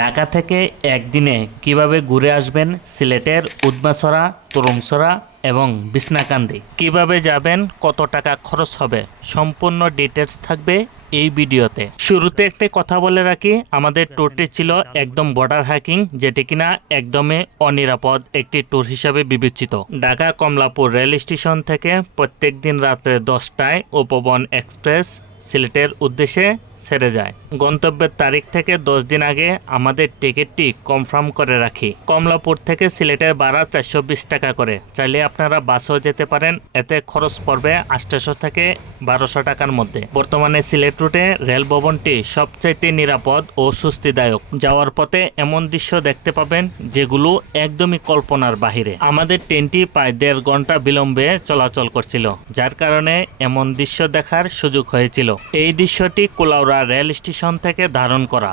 ঢাকা থেকে একদিনে কিভাবে ঘুরে আসবেন সিলেটের উদমাছড়া, তুরুংছড়া এবং বিছনাকান্দি, কিভাবে যাবেন, কত টাকা খরচ হবে, সম্পূর্ণ ডিটেলস থাকবে এই ভিডিওতে। শুরুতে একটা কথা বলে রাখি, আমাদের ট্যুরটি ছিল একদম বর্ডার হাইকিং, যেটি কিনা একদমই অনিরাপদ একটি ট্যুর হিসাবে বিবেচিত। ঢাকা কমলাপুর রেল স্টেশন থেকে প্রত্যেক দিন রাত্রে 10টায় উপবন এক্সপ্রেস সিলেটের উদ্দেশ্যে ছেড়ে যায়। গন্তব্যের তারিখ থেকে 10 দিন আগে আমাদের টিকিটটি কনফার্ম করে রাখি। কমলাপুর থেকে সিলেটের ভাড়া 420 টাকা করে, চাইলে আপনারা বাসেও যেতে পারেন, এতে খরচ পড়বে 800 থেকে 1200 টাকার মধ্যে। বর্তমানে সিলেট রুটে রেল ভবনটি সবচাইতে নিরাপদ ও স্বস্তিদায়ক। যাওয়ার পথে এমন দৃশ্য দেখতে পাবেন যেগুলো একদমই কল্পনার বাহিরে। আমাদের ট্রেনটি প্রায় 1.5 ঘন্টা বিলম্বে চলাচল করছিল, যার কারণে এমন দৃশ্য দেখার সুযোগ হয়েছিল। এই দৃশ্যটি কুলাউড়া রেল স্টেশন থেকে ধারণ করা।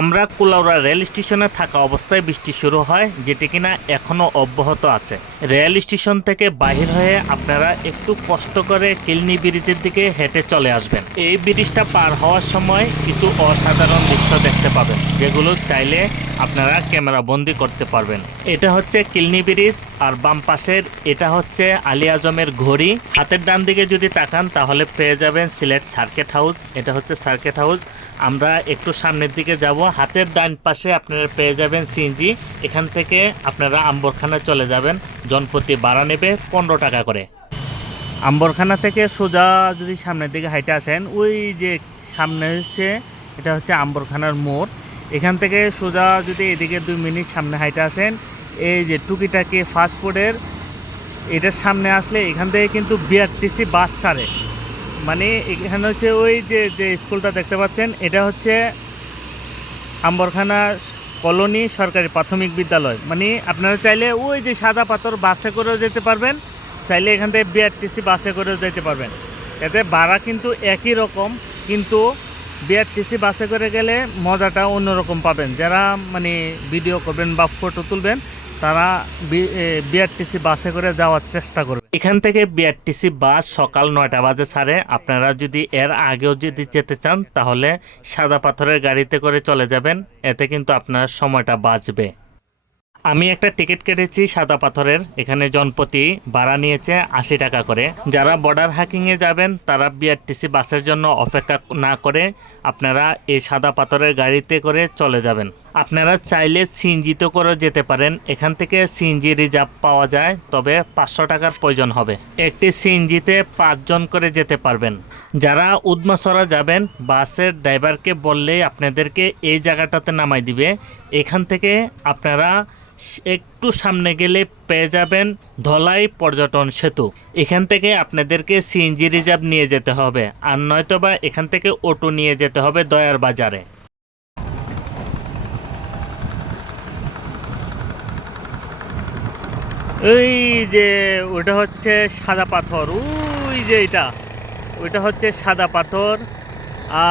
আমরা কুলাউড়া রেল স্টেশনে থাকা অবস্থায় বৃষ্টি শুরু হয়, যেটি কিনা এখনো অব্যাহত আছে। রেল স্টেশন থেকে বাহির হয়ে আপনারা একটু কষ্ট করে কিলনি ব্রিজের দিকে হেঁটে চলে আসবেন। এই ব্রিজটা পার হওয়ার সময় কিছু অসাধারণ দৃশ্য দেখতে পাবেন, যেগুলো চাইলে আপনারা ক্যামেরা বন্দি করতে পারবেন। এটা হচ্ছে কিলনি ব্রিজ, আর বাম পাশের এটা হচ্ছে আলী আজমের ঘড়ি। হাতের ডান দিকে যদি তাকান তাহলে পেয়ে যাবেন সিলেট সার্কিট হাউস। এটা হচ্ছে সার্কিট হাউস। আমরা একটু সামনের দিকে যাব, হাতের ডান পাশে আপনারা পেয়ে যাবেন সিএনজি। এখান থেকে আপনারা আম্বরখানা চলে যাবেন, জনপ্রতি ভাড়া নেবে 15 টাকা করে। আম্বরখানা থেকে সোজা যদি সামনের দিকে হাইটে আসেন, ওই যে সামনে হচ্ছে এটা হচ্ছে আম্বরখানার মোড়। এখান থেকে সোজা যদি এদিকে 2 মিনিট সামনে হাইটে আসেন, এই যে টুকিটাকি ফাস্টফুডের এটার সামনে আসলে এখান থেকে কিন্তু বিআরটিসি বাস ছাড়ে। মানে এখানে হচ্ছে ওই যে স্কুলটা দেখতে পাচ্ছেন, এটা হচ্ছে আম্বরখানা কলোনি সরকারি প্রাথমিক বিদ্যালয়। মানে আপনারা চাইলে ওই যে সাদা পাথর বাসে করেও যেতে পারবেন, চাইলে এখান থেকে বিআরটিসি বাসে করেও যেতে পারবেন। এতে ভাড়া কিন্তু একই রকম, কিন্তু বিআরটিসি বাসে করে গেলে মজাটা অন্যরকম পাবেন। যারা মানে ভিডিও করবেন বা ফটো তুলবেন, তারা বিআরটিসি বাসে করে যাওয়ার চেষ্টা করবে। এখান থেকে বিআরটিসি বাস সকাল 9টা বাজে ছাড়ে। আপনারা যদি এর আগেও যদি যেতে চান তাহলে সাদা পাথরের গাড়িতে করে চলে যাবেন, এতে কিন্তু আপনার সময়টা বাঁচবে। আমি একটা টিকিট কেটেছি সাদা পাথরের, এখানে জনপ্রতি ভাড়া নিয়েছে 80 টাকা করে। যারা বর্ডার হাইকিংয়ে যাবেন তারা বিআরটিসি বাসের জন্য অপেক্ষা না করে আপনারা এই সাদা পাথরের গাড়িতে করে চলে যাবেন। আপনারা চাইলে সিএনজিতে করে যেতে পারেন, এখান থেকে সিএনজি রিজার্ভ পাওয়া যায়, তবে 500 টাকার প্রয়োজন হবে। একটি সিএনজিতে 5 জন করে যেতে পারবেন। যারা উদমাছড়া যাবেন, বাসের ড্রাইভারকে বললেই আপনাদেরকে এই জায়গাটাতে নামাই দিবে। এখান থেকে আপনারা একটু সামনে গেলে পেয়ে যাবেন ধলাই পর্যটন সেতু। এখান থেকে আপনাদেরকে সিএনজি রিজার্ভ নিয়ে যেতে হবে, আর নয়তোবা এখান থেকে অটো নিয়ে যেতে হবে দয়ার বাজারে। ওই যে ওটা হচ্ছে সাদা পাথর, ওই যে ওইটা হচ্ছে সাদা পাথর।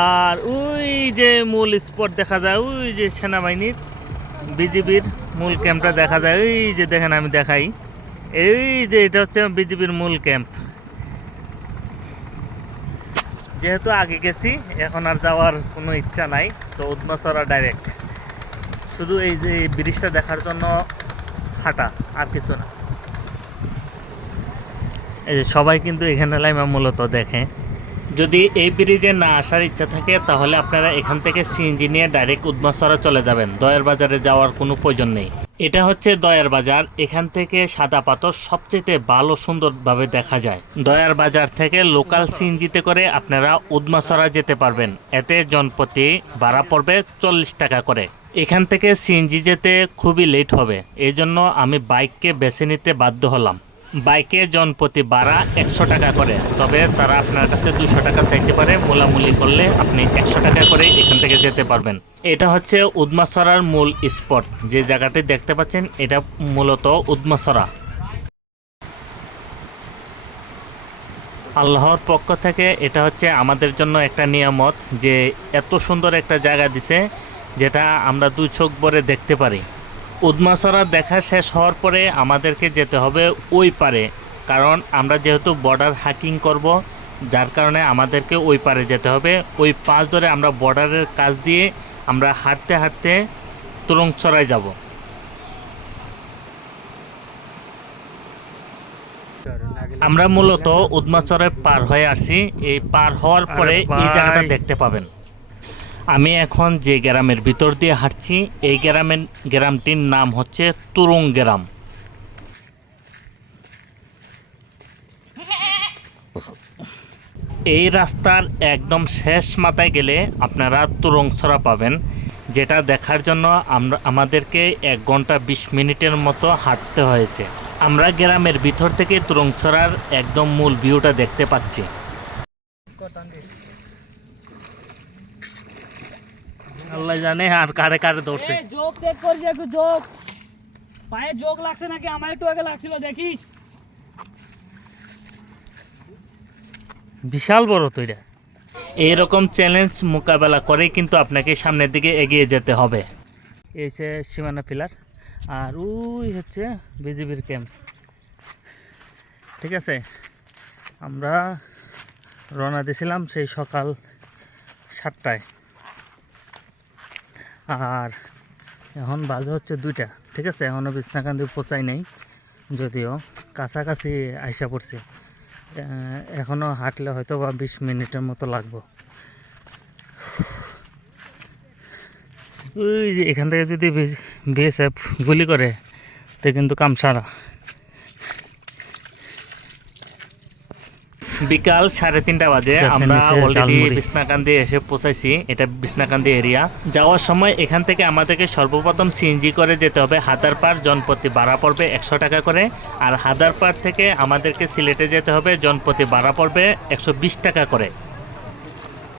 আর ওই যে মূল স্পট দেখা যায়, ওই যে সেনাবাহিনীর বিজিবির মূল ক্যাম্পটা দেখা যায়। এই যে দেখেন, আমি দেখাই, এই যে এটা হচ্ছে বিজিবির মূল ক্যাম্প। যেহেতু আগে গেছি, এখন আর যাওয়ার কোনো ইচ্ছা নাই, তো উদমাছড়া ডাইরেক্ট। শুধু এই যে ব্রিজটা দেখার জন্য হাঁটা, আর কিছু না। এই যে সবাই কিন্তু এখানে লাইমা মূলত দেখে। যদি এই ব্রিজে না আসার ইচ্ছা থাকে তাহলে আপনারা এখান থেকে সিএনজি নিয়ে ডাইরেক্ট উদমাছড়া চলে যাবেন, দয়ার বাজারে যাওয়ার কোনো প্রয়োজন নেই। এটা হচ্ছে দয়ার বাজার, এখান থেকে সাদা পাথর সবচেয়ে ভালো সুন্দরভাবে দেখা যায়। দয়ার বাজার থেকে লোকাল সিএনজিতে করে আপনারা উদমাছড়া যেতে পারবেন, এতে জনপ্রতি ভাড়া পড়বে 40 টাকা করে। এখান থেকে সিএনজি যেতে খুবই লেট হবে, এই জন্য আমি বাইককে বেছে নিতে বাধ্য হলাম। বাইকে জনপ্রতি ভাড়া 100 টাকা করে, তবে তারা আপনার কাছে 200 টাকা চাইতে পারে। মোলামুলি করলে আপনি 100 টাকা করে এখান থেকে যেতে পারবেন। এটা হচ্ছে উদমাছড়ার মূল স্পট, যে জায়গাটি দেখতে পাচ্ছেন এটা মূলত উদমাছড়া। আল্লাহর পক্ষ থেকে এটা হচ্ছে আমাদের জন্য একটা নিয়ামত, যে এত সুন্দর একটা জায়গা দিছে যেটা আমরা 2 চোখ ভরে দেখতে পারি। উদমাছড়া দেখা শেষ হওয়ার পরে আমাদেরকে যেতে হবে ওই পারে, কারণ আমরা যেহেতু বর্ডার হাইকিং করব, যার কারণে আমাদেরকে ওই পারে যেতে হবে। ওই পাশ ধরে আমরা বর্ডারের কাছ দিয়ে আমরা হাঁটতে হাঁটতে তুরংচড়ায় যাব। আমরা মূলত উদমাচরে পার হয়ে আসছি। এই পার হওয়ার পরে এই জায়গাটা দেখতে পাবেন। আমি এখন যে গ্রামের ভিতর দিয়ে হাঁটছি, এই গ্রামটির নাম হচ্ছে তুরুং গ্রাম। এই রাস্তার একদম শেষ মাথায় গেলে আপনারা তুরংছড়া পাবেন, যেটা দেখার জন্য আমাদেরকে 1 ঘন্টা 20 মিনিটের মতো হাঁটতে হয়েছে। আমরা গ্রামের ভিতর থেকে তুরংছড়ার একদম মূল ভিউটা দেখতে পাচ্ছি। আল্লাহ জানে আর কারে কারে দৌড়ছে। যোগ চেক করছি, একটু যোগ পায়ে যোগ লাগছে নাকি? আমার একটু আগে লাগছিল, দেখিস। বিশাল বড় তো এটা। এইরকম চ্যালেঞ্জ মোকাবেলা করে কিন্তু আপনাকে সামনের দিকে এগিয়ে যেতে হবে। এই যে সীমানা পিলার, আর ওই হচ্ছে বিজিবির ক্যাম্প। ঠিক আছে, আমরা রওনা দিয়েছিলাম সেই সকাল 7টায়, আর এখন বাজে হচ্ছে 2টা। ঠিক আছে, এখনও বিছনাকান্দি পৌঁছাই নাই, যদিও কাছাকাছি আইসা পড়ছি। এখনও হাঁটলে হয়তো বা 20 মিনিটের মতো লাগবো। ওই যে এখান থেকে যদি বিএসএফ গুলি করে তো কিন্তু কাম সারা। বিকাল 3:30 বাজে আমরা অলরেডি বিছনাকান্দি এসে পৌঁছাইছি। এটা বিছনাকান্দি এরিয়া। যাওয়ার সময় এখান থেকে আমাদেরকে সর্বপ্রথম সিএনজি করে যেতে হবে। হাদারপাড় জনপ্রতি ভাড়া পড়বে 100 টাকা করে, আর হাদারপাড় থেকে আমাদেরকে সিলেটে যেতে হবে, জনপ্রতি ভাড়া পড়বে 120 টাকা করে।